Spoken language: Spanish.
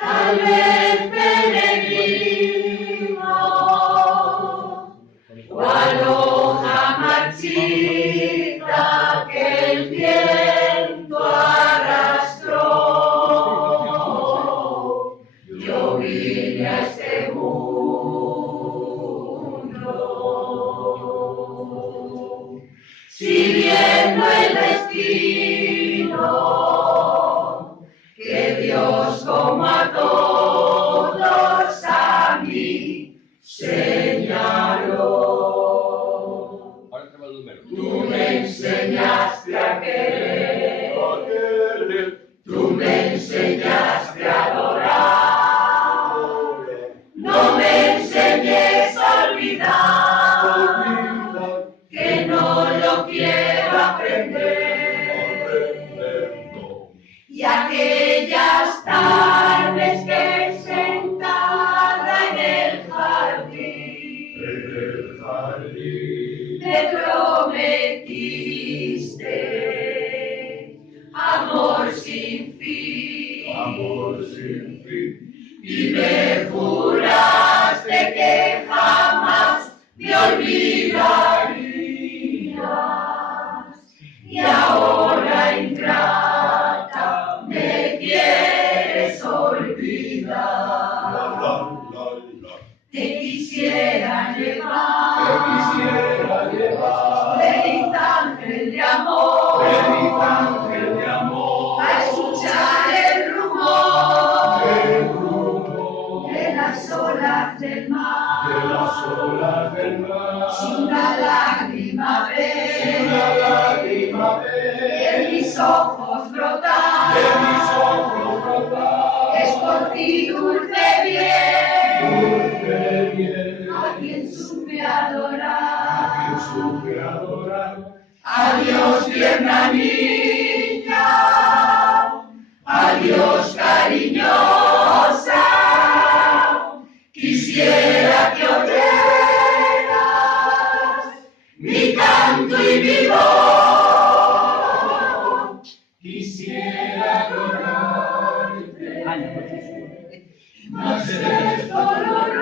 Tal vez peregrino, cual hoja marchita que el viento arrastró. Yo vine a este mundo, siguiendo el destino que Dios como a todos a mí señaló. Tú me enseñaste a querer, tú me enseñaste a adorar, no me enseñes a olvidar, que no lo quiero aprender. Y aquellas tardes que sentada en el jardín, me prometiste amor sin fin, y me juraste que jamás me olvidarías, y ahora ingrata me quieres olvidar. Te quisiera llevar, feliz ángel de amor, a escuchar el rumor de las olas del mar, sin una lágrima ver, de mis ojos brotar, es por ti dulce bien, a quien supe adorar. Adiós tierna niña, adiós cariñosa, quisiera que oyeras mi canto y mi voz, quisiera adorarte, mas es doloroso.